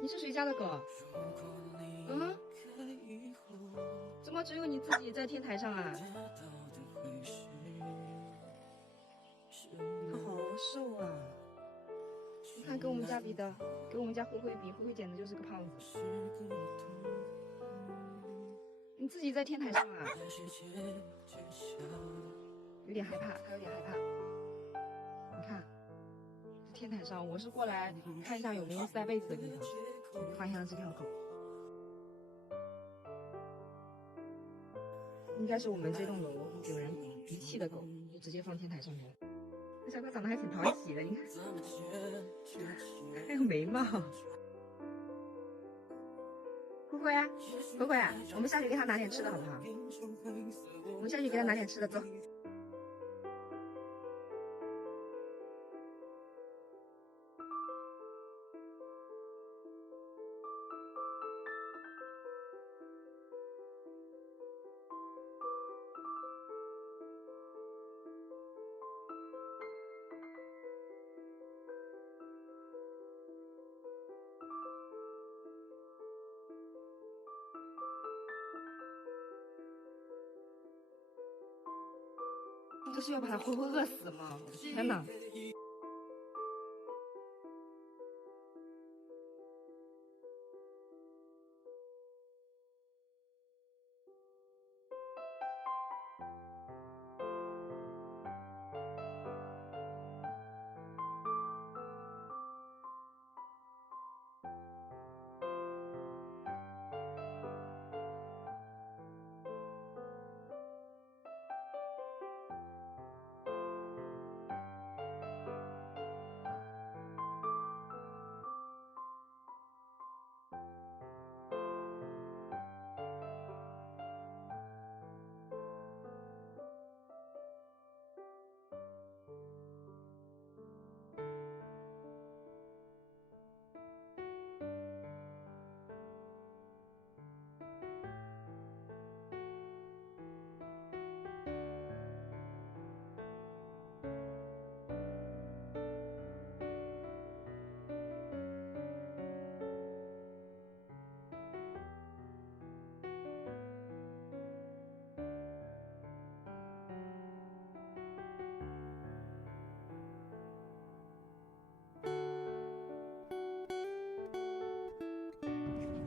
你是谁家的狗？嗯？怎么只有你自己在天台上啊？它好瘦啊！你看跟我们家比的，跟我们家灰灰比，灰灰简直就是个胖子。你自己在天台上啊？有点害怕，它有点害怕。你看，这天台上，我是过来看一下有没有塞被子的地方，发现了这条狗。应该是我们这栋楼有人遗弃的狗，就直接放天台上面了。那小狗长得还挺讨喜的，你看，还有眉毛。灰灰啊，灰灰啊，我们下去给它拿点吃的好不好？我们下去给它拿点吃的，走。你这是要把它活活饿死吗？我的天哪！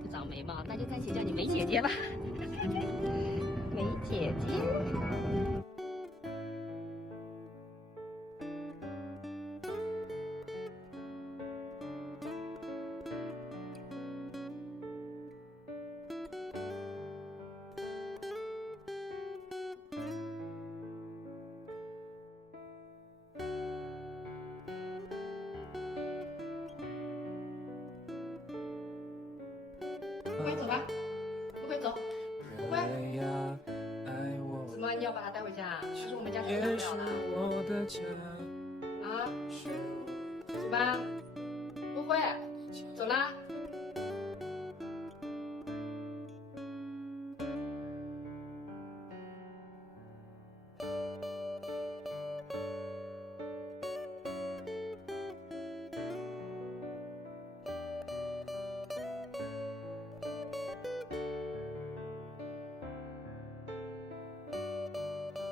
不长眉毛，那就暂且叫你梅姐姐吧。梅姐姐。灰灰走吧，灰灰走，灰灰。怎么你要把它带回家？其实我们家是养不了的。啊？走吧，灰灰，走啦。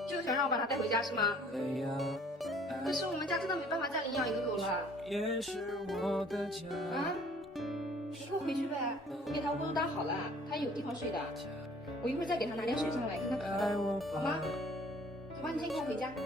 就想让我把它带回家是吗？可是我们家真的没办法再领养一个狗了。啊？你给我回去呗，我给它窝都搭好了，它有地方睡的。我一会儿再给它拿点水上来，看它渴，好吗？走吧，你先跟我回家，走。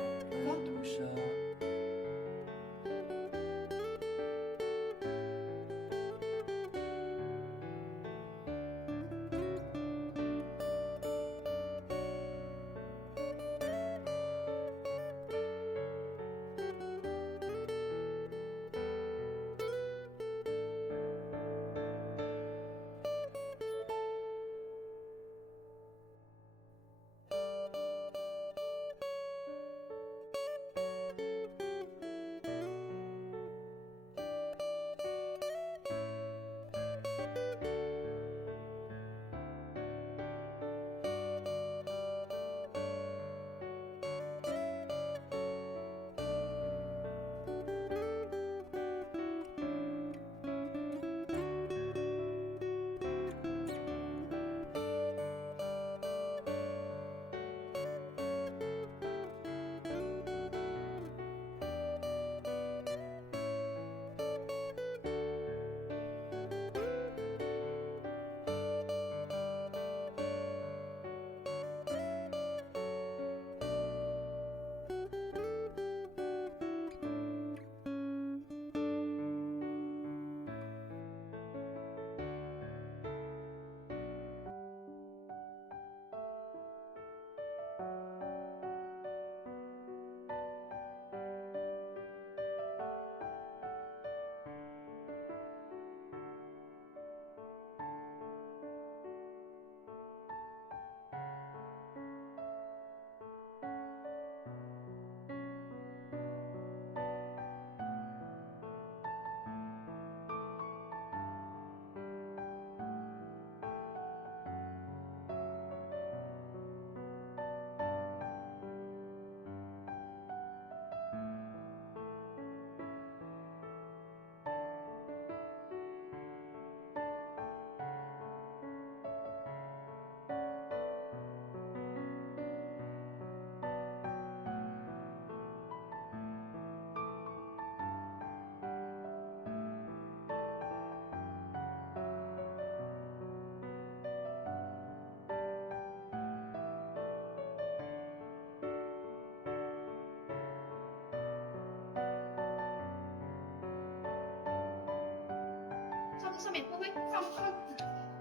上面，灰灰，放，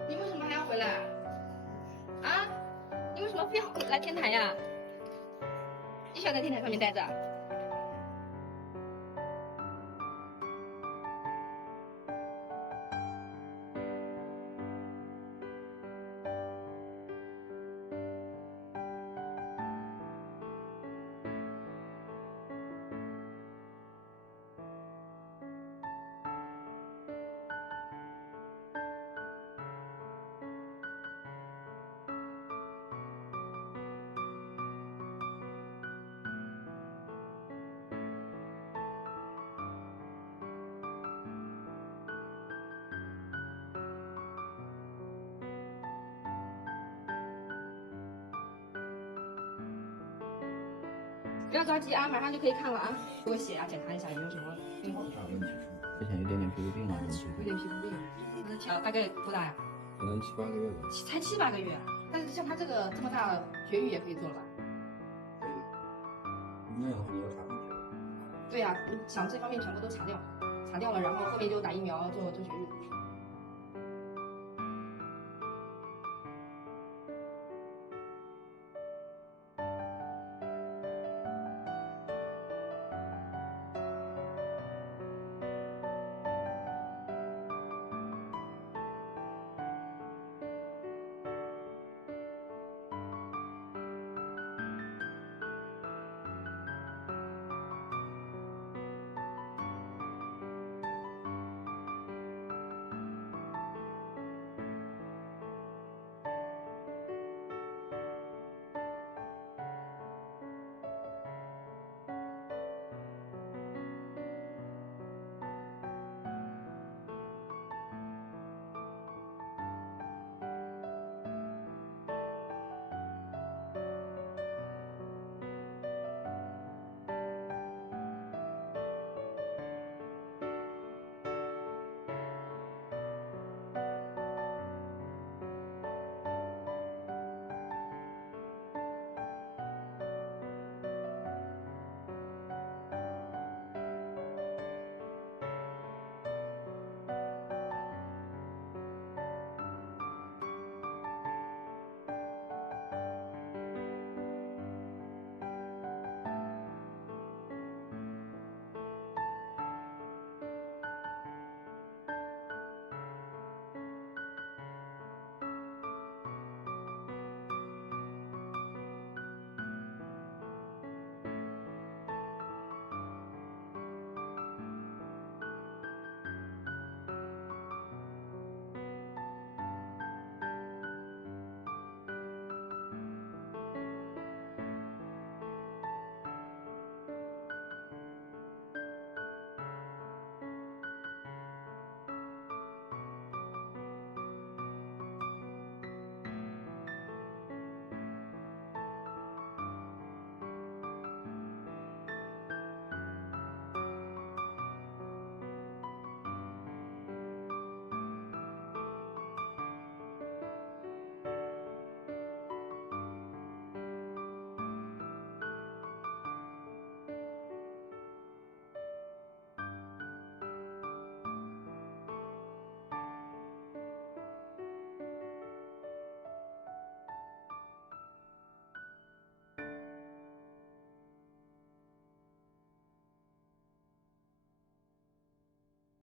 你为什么还要回来？啊？你为什么非要来天台呀？你喜欢在天台上面待着？不要着急啊，马上就可以看了啊！给我血压检查一下有没有什么病后。之前有点皮肤病啊，有点皮肤病。大概多大呀？可能7、8个月吧。才7、8个月，但是像他这个这么大了，绝育也可以做了吧？可以。那样的话你要查风险。对呀，想这方面全部都查掉了，然后后面就打疫苗做绝育。